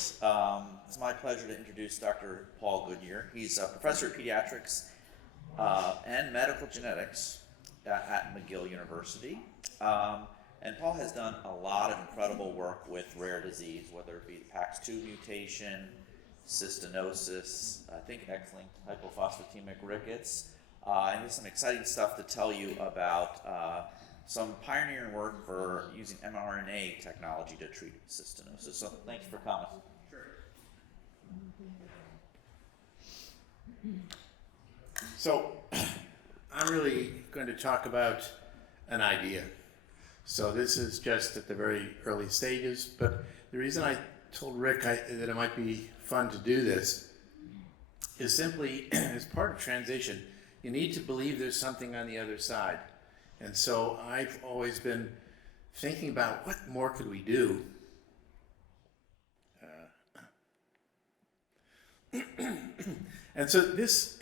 great. It's my pleasure to introduce Dr. Paul Goodyer. He's a professor of pediatrics and medical genetics at McGill University. And Paul has done a lot of incredible work with rare disease, whether it be the PAX2 mutation, cystinosis, I think X-linked hypophosphatemic rickets, and there's some exciting stuff to tell you about some pioneering work for using mRNA technology to treat cystinosis. So thanks for coming. Sure. So I'm really going to talk about an idea. So this is just at the very early stages, but the reason I told Rick that it might be fun to do this is simply as part of transition, you need to believe there's something on the other side. And so I've always been thinking about what more could we do. And so this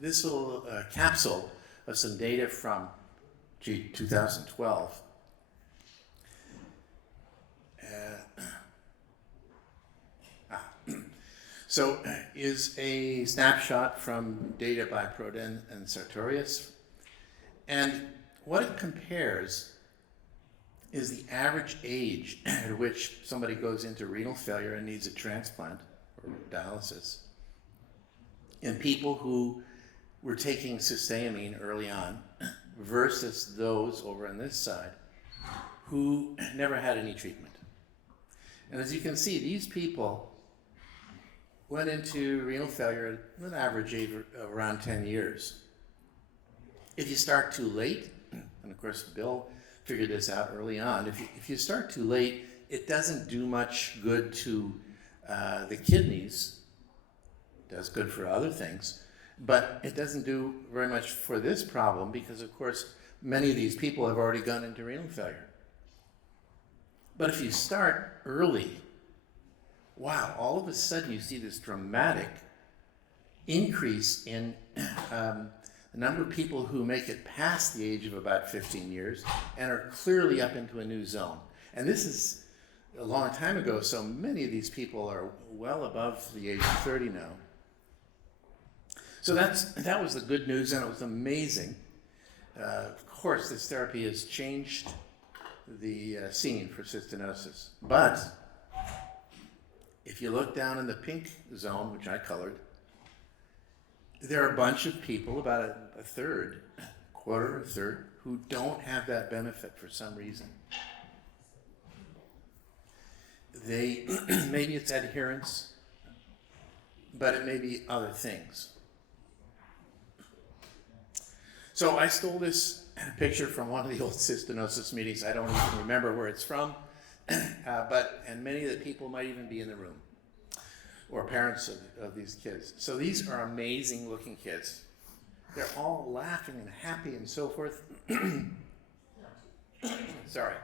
little capsule of some data from 2012 so is a snapshot from data by Proden and Sartorius. And what it compares is the average age at which somebody goes into renal failure and needs a transplant or dialysis in people who were taking cysteamine early on versus those over on this side who never had any treatment. And as you can see, these people went into renal failure at an average age of around 10 years. If you start too late, and of course Bill figured this out early on, if you start too late, it doesn't do much good to the kidneys. It does good for other things, but it doesn't do very much for this problem because, of course, many of these people have already gone into renal failure. But if you start early, wow, all of a sudden you see this dramatic increase in the number of people who make it past the age of about 15 years and are clearly up into a new zone. And this is a long time ago, so many of these people are well above the age of 30 now. So that was the good news, and it was amazing. Of course, this therapy has changed the scene for cystinosis. But if you look down in the pink zone, which I colored, there are a bunch of people, about a third, quarter, a third, who don't have that benefit for some reason. Maybe it's adherence, but it may be other things. So I stole this picture from one of the old cystinosis meetings. I don't even remember where it's from, and many of the people might even be in the room, or parents of these kids. So these are amazing looking kids. They're all laughing and happy and so forth. Sorry.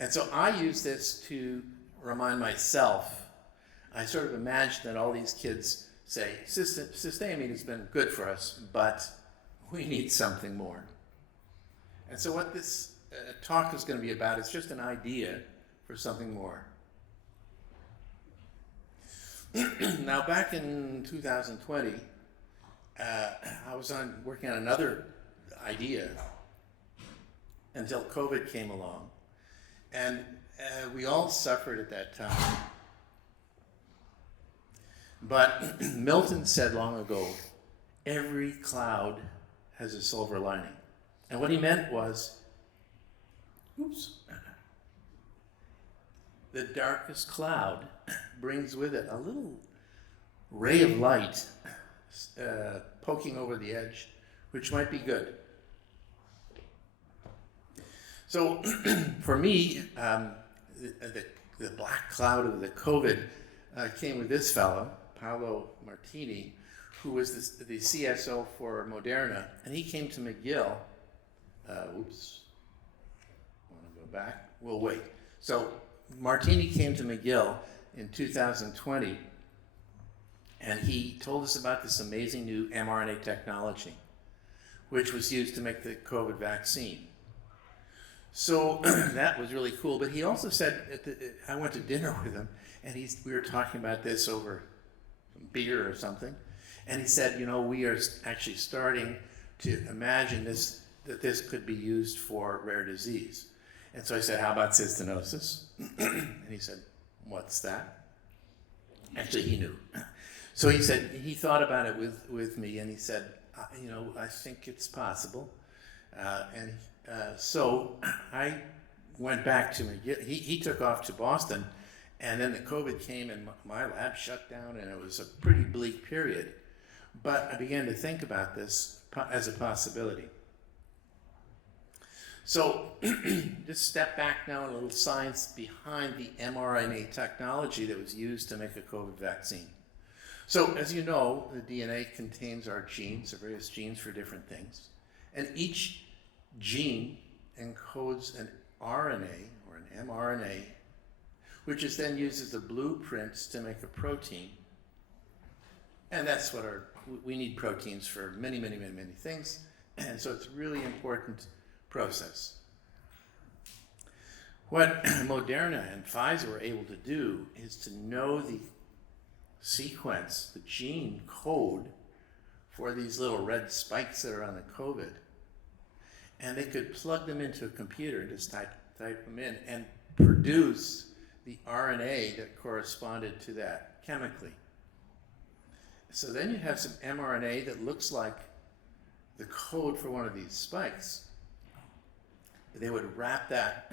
And so I use this to remind myself. I sort of imagine that all these kids say, cysteamine has been good for us, but we need something more. And so what this talk is going to be about is just an idea for something more. Now, back in 2020, I was working on another idea until COVID came along. And we all suffered at that time. But Milton said long ago, every cloud has a silver lining. And what he meant was, the darkest cloud brings with it a little ray of light poking over the edge, which might be good. So for me, the black cloud of the COVID came with this fellow, Paolo Martini, who was the CSO for Moderna, and he came to McGill. I want to go back. We'll wait. So Martini came to McGill in 2020, and he told us about this amazing new mRNA technology, which was used to make the COVID vaccine. So that was really cool. But he also said, I went to dinner with him, and we were talking about this over some beer or something, and he said, we are actually starting to imagine that this could be used for rare disease. And so I said, how about cystinosis? And he said, what's that? Actually, he knew. So he said, he thought about it with me, and he said, I think it's possible. So I went back to McGill. He took off to Boston, and then the COVID came, and my lab shut down, and it was a pretty bleak period. But I began to think about this as a possibility. So just step back now, a little science behind the mRNA technology that was used to make a COVID vaccine. So as you know, the DNA contains our genes, the various genes for different things. And each gene encodes an RNA or an mRNA, which is then used as the blueprints to make a protein. And that's what we need proteins for many, many, many, many things. And so it's a really important process. What Moderna and Pfizer were able to do is to know the sequence, the gene code for these little red spikes that are on the COVID. And they could plug them into a computer and just type them in and produce the RNA that corresponded to that chemically. So then you have some mRNA that looks like the code for one of these spikes. They would wrap that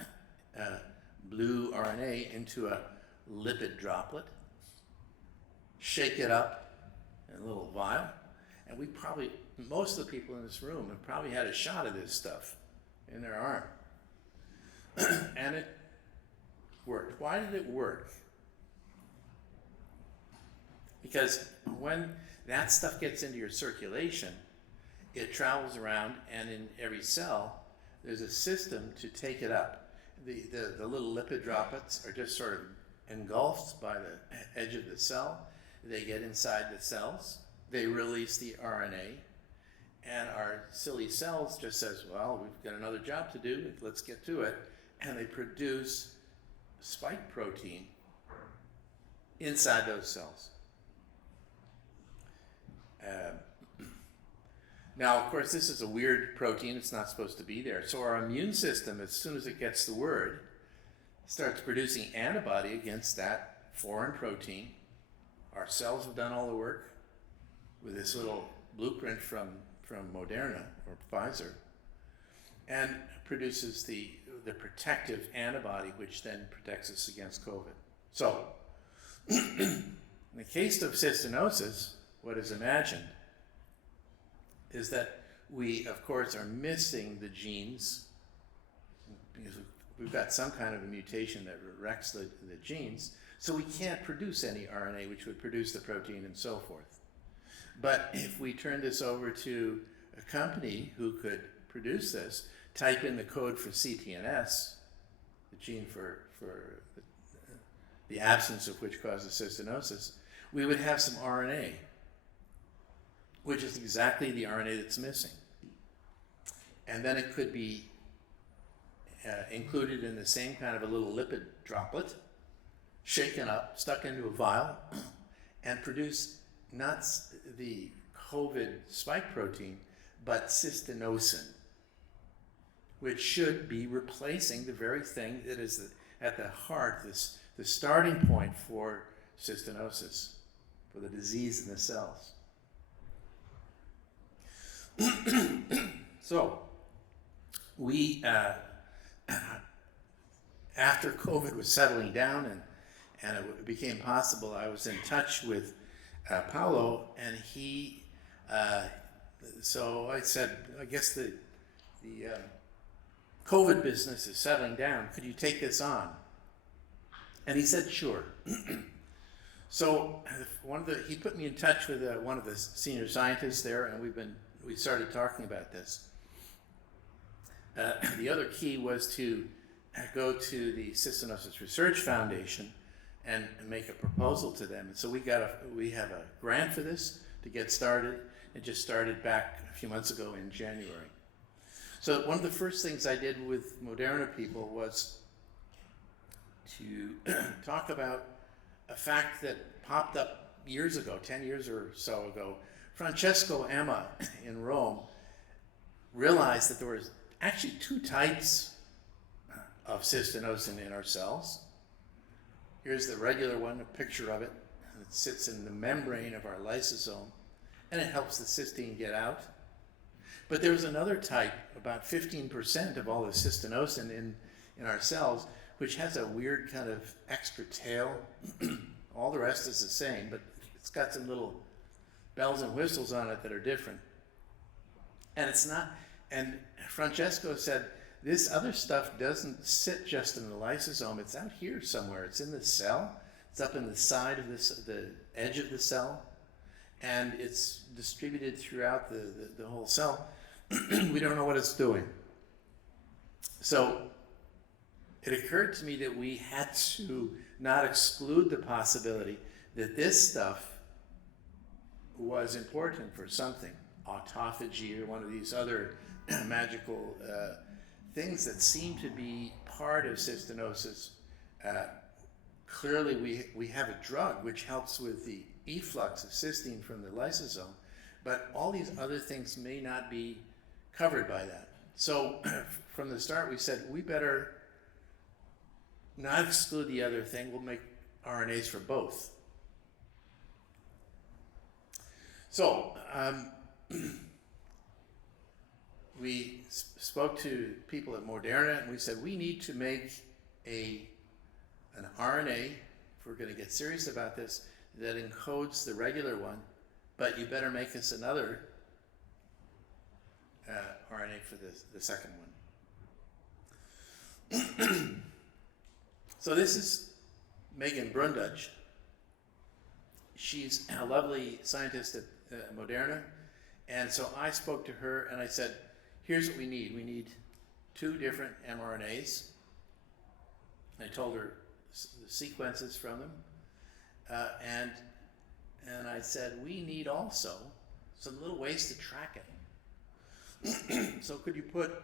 blue RNA into a lipid droplet, shake it up in a little vial, and most of the people in this room have probably had a shot of this stuff in their arm. And it worked. Why did it work? Because when that stuff gets into your circulation, it travels around, and in every cell, there's a system to take it up. The little lipid droplets are just sort of engulfed by the edge of the cell. They get inside the cells. They release the RNA. And our silly cells just says, well, we've got another job to do. Let's get to it. And they produce spike protein inside those cells. Now, of course, this is a weird protein. It's not supposed to be there. So our immune system, as soon as it gets the word, starts producing antibody against that foreign protein. Our cells have done all the work with this little blueprint from Moderna or Pfizer, and produces the protective antibody, which then protects us against COVID. So, in the case of cystinosis, what is imagined is that we, of course, are missing the genes because we've got some kind of a mutation that wrecks the genes, so we can't produce any RNA which would produce the protein and so forth. But if we turn this over to a company who could produce this, type in the code for CTNS, the gene for the absence of which causes cystinosis, we would have some RNA, which is exactly the RNA that's missing. And then it could be included in the same kind of a little lipid droplet, shaken up, stuck into a vial, and produce not the COVID spike protein, but cystinosin, which should be replacing the very thing that is at the heart, the starting point for cystinosis, for the disease in the cells. So, we, after COVID was settling down and it became possible, I was in touch with Paolo, and he, so I said, I guess the COVID business is settling down. Could you take this on? And he said, sure. So he put me in touch with one of the senior scientists there, and we started talking about this. The other key was to go to the Cystinosis Research Foundation and make a proposal to them. And so we have a grant for this to get started. It just started back a few months ago in January. So one of the first things I did with Moderna people was to talk about a fact that popped up years ago, 10 years or so ago. Francesco Emma in Rome realized that there were actually two types of cystinosin in our cells. Here's the regular one, a picture of it. It sits in the membrane of our lysosome, and it helps the cysteine get out. But there was another type, about 15% of all the cystinosin in our cells, which has a weird kind of extra tail. All the rest is the same, but it's got some little bells and whistles on it that are different. And it's not, and Francesco said, this other stuff doesn't sit just in the lysosome, it's out here somewhere. It's in the cell, it's up in the side of the edge of the cell, and it's distributed throughout the whole cell. We don't know what it's doing. So it occurred to me that we had to not exclude the possibility that this stuff was important for something, autophagy or one of these other magical things that seem to be part of cystinosis. Clearly we have a drug which helps with the efflux of cysteine from the lysosome, but all these other things may not be covered by that. So from the start we said we better not exclude the other thing, we'll make RNAs for both. So we spoke to people at Moderna and we said we need to make an RNA, if we're going to get serious about this, that encodes the regular one, but you better make us another RNA for the second one. So this is Megan Brundage. She's a lovely scientist at Moderna, and so I spoke to her and I said, here's what we need. We need 2 different mRNAs. I told her the sequences from them, and I said, we need also some little ways to track it. So could you put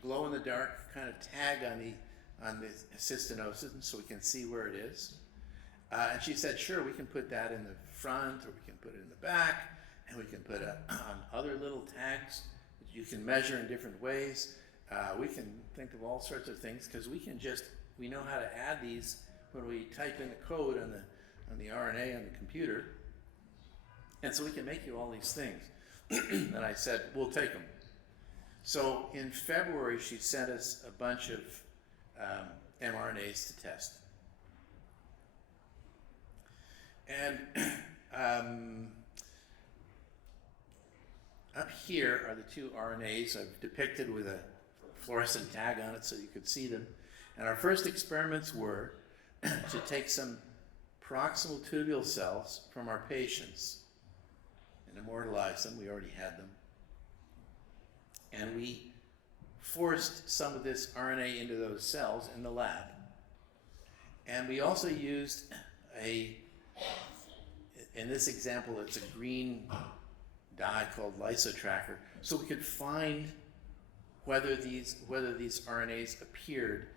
glow-in-the-dark kind of tag on the cystinosis so we can see where it is? And she said, sure, we can put that in the front, or we can put it in the back, and we can put it on other little tags that you can measure in different ways. We can think of all sorts of things because we know how to add these when we type in the code on the RNA on the computer. And so we can make you all these things. And I said, we'll take them. So in February, she sent us a bunch of mRNAs to test. And up here are the 2 RNAs I've depicted with a fluorescent tag on it so you could see them. And our first experiments were to take some proximal tubule cells from our patients and immortalize them. We already had them. And we forced some of this RNA into those cells in the lab. And we also used in this example, it's a green dye called lysotracker, so we could find whether these RNAs appeared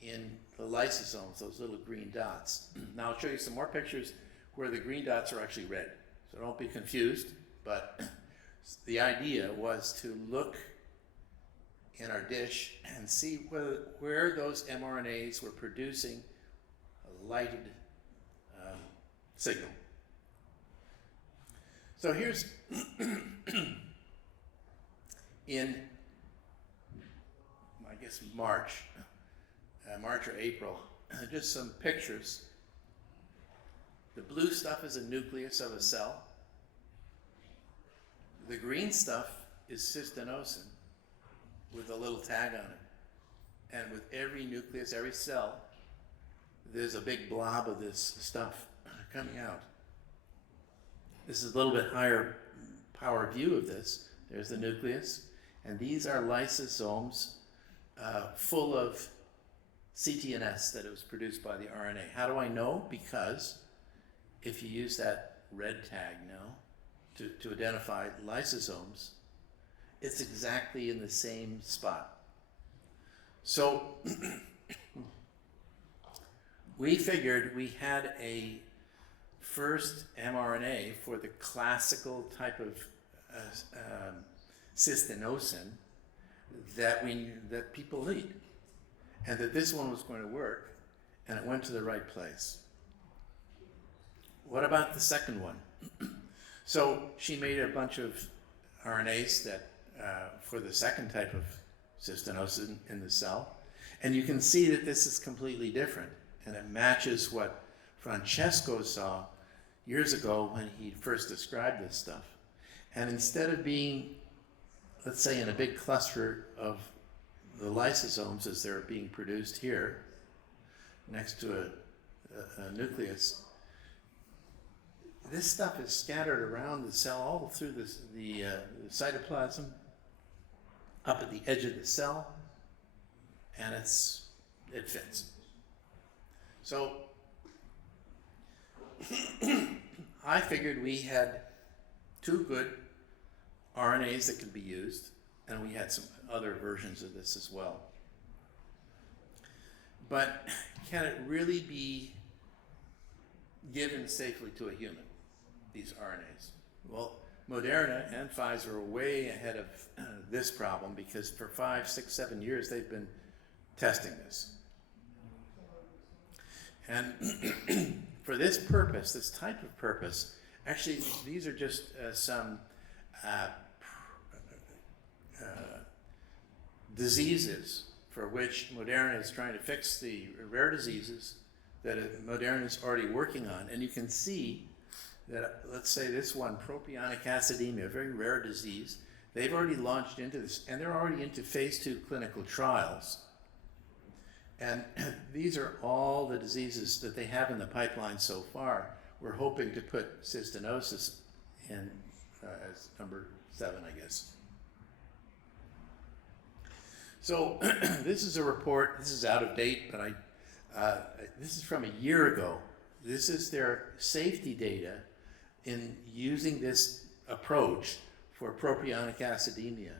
in the lysosomes, those little green dots. Now I'll show you some more pictures where the green dots are actually red, so don't be confused, but the idea was to look in our dish and see where those mRNAs were producing a lighted signal. So here's in, I guess, March or April, just some pictures. The blue stuff is a nucleus of a cell. The green stuff is cystinosin with a little tag on it. And with every nucleus, every cell, there's a big blob of this stuff coming out. This is a little bit higher power view of this. There's the nucleus, and these are lysosomes full of CTNS that was produced by the RNA. How do I know? Because if you use that red tag now to identify lysosomes, it's exactly in the same spot. So we figured we had a first mRNA for the classical type of cystinosin that people need, and that this one was going to work, and it went to the right place. What about the second one? So she made a bunch of RNAs that for the second type of cystinosis in the cell, and you can see that this is completely different, and it matches what Francesco saw years ago when he first described this stuff. And instead of being, let's say, in a big cluster of the lysosomes as they're being produced here, next to a nucleus, this stuff is scattered around the cell all through the cytoplasm, up at the edge of the cell, and it fits. So I figured we had two good RNAs that could be used, and we had some other versions of this as well. But can it really be given safely to a human, these RNAs? Well, Moderna and Pfizer are way ahead of this problem, because for 5, 6, 7 years they've been testing this. And for this purpose, this type of purpose, actually these are just some diseases for which Moderna is trying to fix, the rare diseases that Moderna is already working on. And you can see that, let's say this one, propionic acidemia, a very rare disease, they've already launched into this, and they're already into phase 2 clinical trials. And these are all the diseases that they have in the pipeline so far. We're hoping to put cystinosis in as number 7, I guess. So this is a report. This is out of date, but this is from a year ago. This is their safety data in using this approach for propionic acidemia.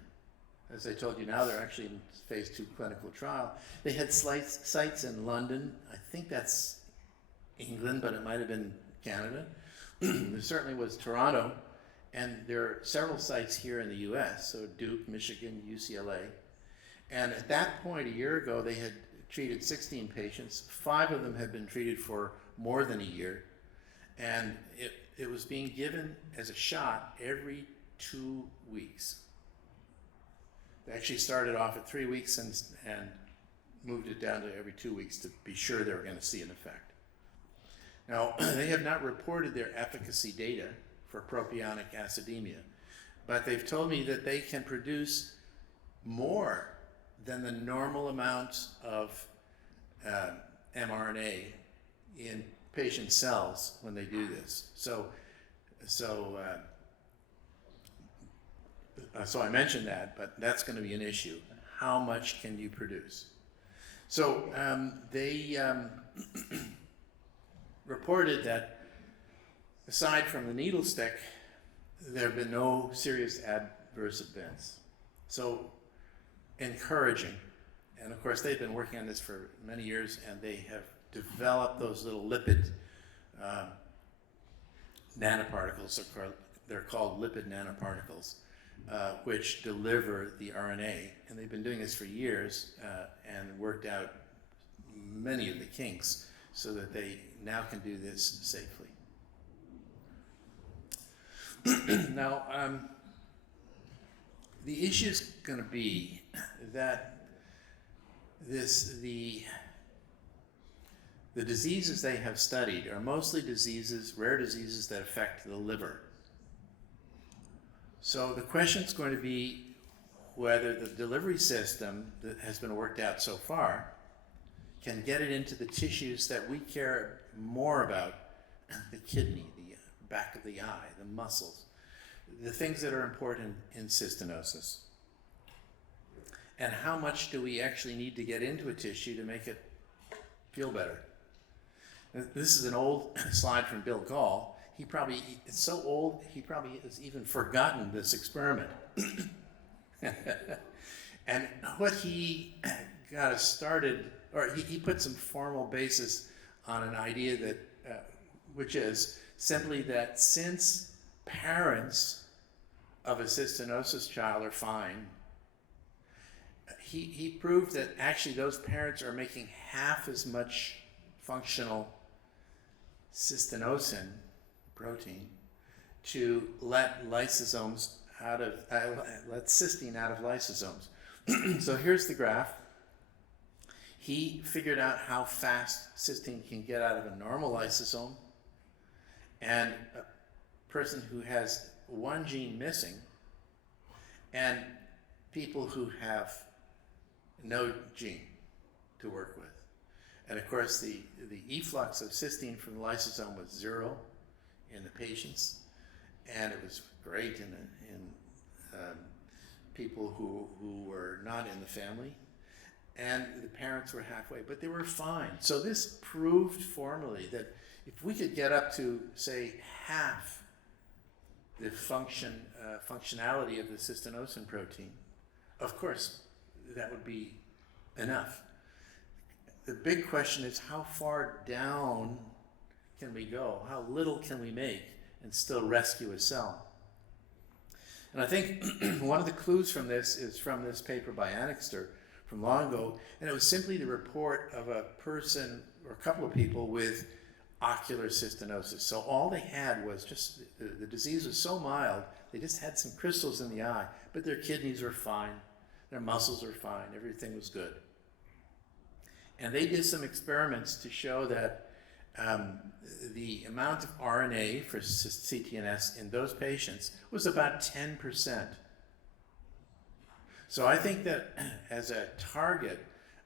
As I told you, now they're actually in phase 2 clinical trial. They had sites in London. I think that's England, but it might have been Canada. There certainly was Toronto, and there are several sites here in the US, so Duke, Michigan, UCLA. And at that point, a year ago, they had treated 16 patients. 5 of them had been treated for more than a year, and it was being given as a shot every 2 weeks. They actually started off at 3 weeks and moved it down to every 2 weeks to be sure they were going to see an effect. Now, they have not reported their efficacy data for propionic acidemia, but they've told me that they can produce more than the normal amount of mRNA in patient cells when they do this. So I mentioned that, but that's going to be an issue. How much can you produce? So they reported that aside from the needle stick, there have been no serious adverse events. So encouraging. And of course, they've been working on this for many years, and they have developed those little lipid nanoparticles. They're called lipid nanoparticles, which deliver the RNA. And they've been doing this for years and worked out many of the kinks so that they now can do this safely. Now, the issue is going to be that the diseases they have studied are mostly diseases, rare diseases that affect the liver. So the question is going to be whether the delivery system that has been worked out so far can get it into the tissues that we care more about: the kidney, the back of the eye, the muscles, the things that are important in cystinosis. And how much do we actually need to get into a tissue to make it feel better? This is an old slide from Bill Gall. It's so old, he probably has even forgotten this experiment. And what he got us started, or he put some formal basis on an idea that, which is simply that since parents of a cystinosis child are fine, he proved that actually those parents are making half as much functional cystinosin protein to let lysosomes out of, let cysteine out of lysosomes. So here's the graph. He figured out how fast cysteine can get out of a normal lysosome, and a person who has one gene missing, and people who have no gene to work with. And of course, the efflux of cysteine from the lysosome was 0 in the patients, and it was great in people who were not in the family, and the parents were halfway, but they were fine. So this proved formally that if we could get up to, say, half the functionality of the cystinosin protein, of course, that would be enough. The big question is, how far down can we go? How little can we make and still rescue a cell? And I think one of the clues from this is from this paper by Annixter from long ago, and it was simply the report of a person or a couple of people with ocular cystinosis. So all they had was just, the disease was so mild, they just had some crystals in the eye, but their kidneys were fine, their muscles were fine, everything was good. And they did some experiments to show that the amount of RNA for CTNS in those patients was about 10%. So I think that as a target,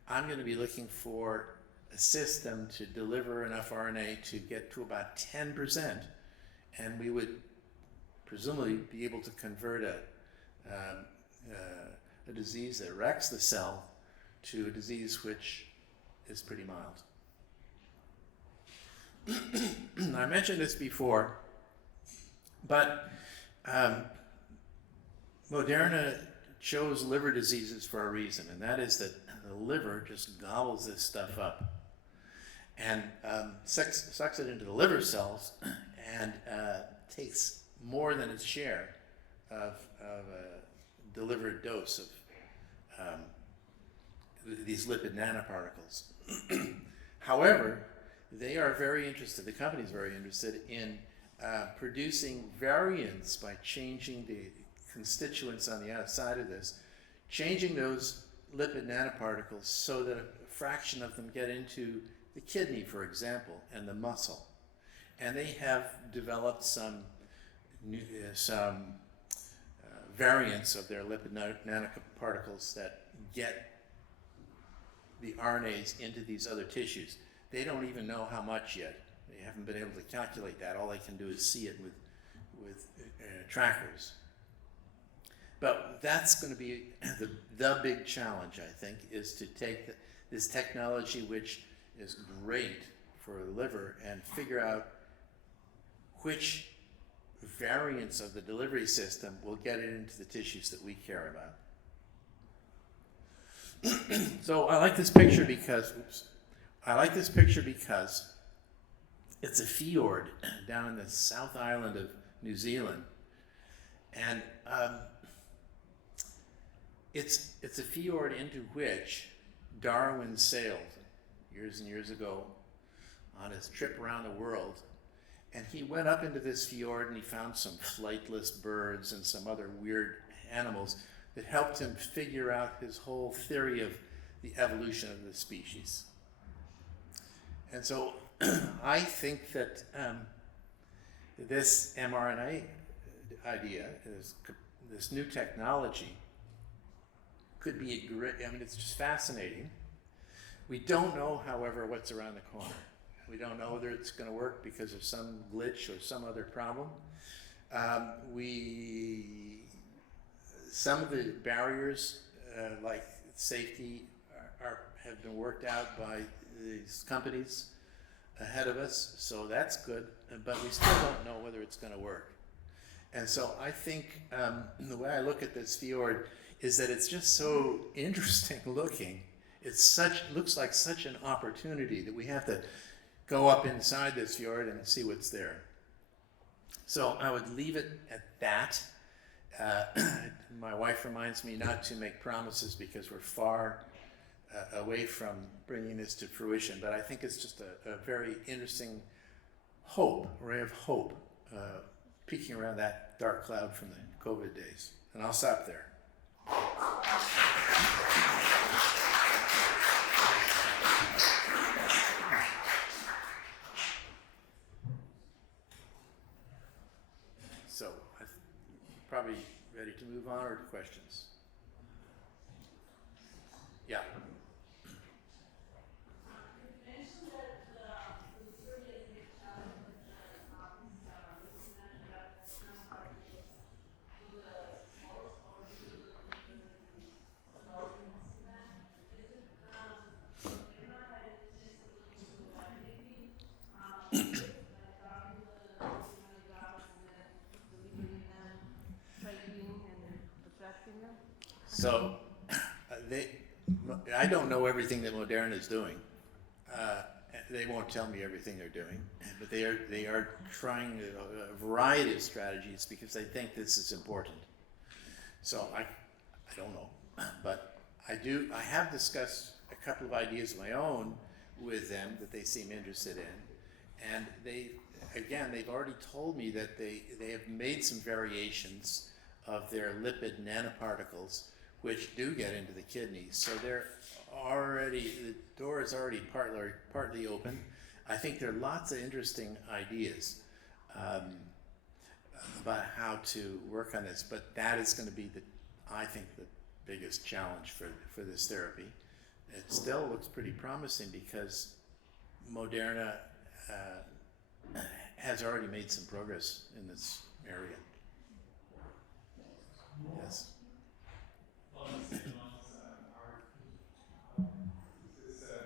I'm going to be looking for a system to deliver enough RNA to get to about 10%, and we would presumably be able to convert a disease that wrecks the cell to a disease which is pretty mild. I mentioned this before, but Moderna chose liver diseases for a reason, and that is that the liver just gobbles this stuff up and sucks it into the liver cells and takes more than its share of a delivered dose of these lipid nanoparticles. However, they are very interested, the company is very interested in producing variants by changing the constituents on the outside of this, changing those lipid nanoparticles so that a fraction of them get into the kidney, for example, and the muscle. And they have developed some variants of their lipid nanoparticles that get the RNAs into these other tissues. They don't even know how much yet. They haven't been able to calculate that. All they can do is see it with trackers. But that's going to be the big challenge, I think, is to take this technology, which is great for the liver, and figure out which variants of the delivery system will get it into the tissues that we care about. So I like this picture because, it's a fjord down in the South Island of New Zealand, and it's a fjord into which Darwin sailed years and years ago on his trip around the world, and he went up into this fjord and he found some flightless birds and some other weird animals that helped him figure out his whole theory of the evolution of the species. And so I think that this mRNA idea, this new technology, could be a great, it's just fascinating. We don't know, however, what's around the corner. We don't know whether it's going to work because of some glitch or some other problem. Some of the barriers, like safety, have been worked out by these companies ahead of us, so that's good, but we still don't know whether it's going to work. And so I think the way I look at this fjord is that it's just so interesting looking. Looks like such an opportunity that we have to go up inside this fjord and see what's there. So I would leave it at that. My wife reminds me not to make promises because we're far away from bringing this to fruition, but I think it's just a very interesting ray of hope, peeking around that dark cloud from the COVID days. And I'll stop there. So, I'm probably ready to move on or to questions. Yeah. So, I don't know everything that Moderna is doing. They won't tell me everything they're doing, but they are trying a variety of strategies because they think this is important. So I don't know, but I have discussed a couple of ideas of my own with them that they seem interested in, and they've already told me that they have made some variations of their lipid nanoparticles which do get into the kidneys. So the door is already partly open. I think there are lots of interesting ideas about how to work on this, but that is going to be I think the biggest challenge for this therapy. It still looks pretty promising because Moderna has already made some progress in this area. Yes. Is there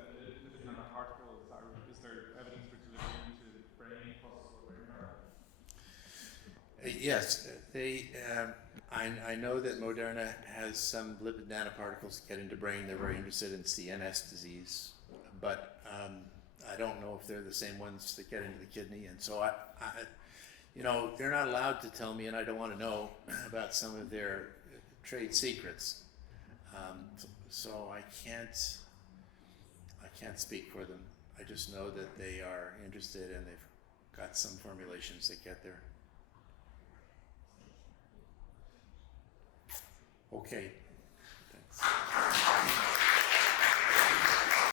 evidence for delivery into the brain, muscles, or brain? Yes, I know that Moderna has some lipid nanoparticles that get into brain. They're very interested in CNS disease, but I don't know if they're the same ones that get into the kidney. And so they're not allowed to tell me, and I don't want to know about some of their trade secrets. So I can't speak for them. I just know that they are interested and they've got some formulations that get there. Okay.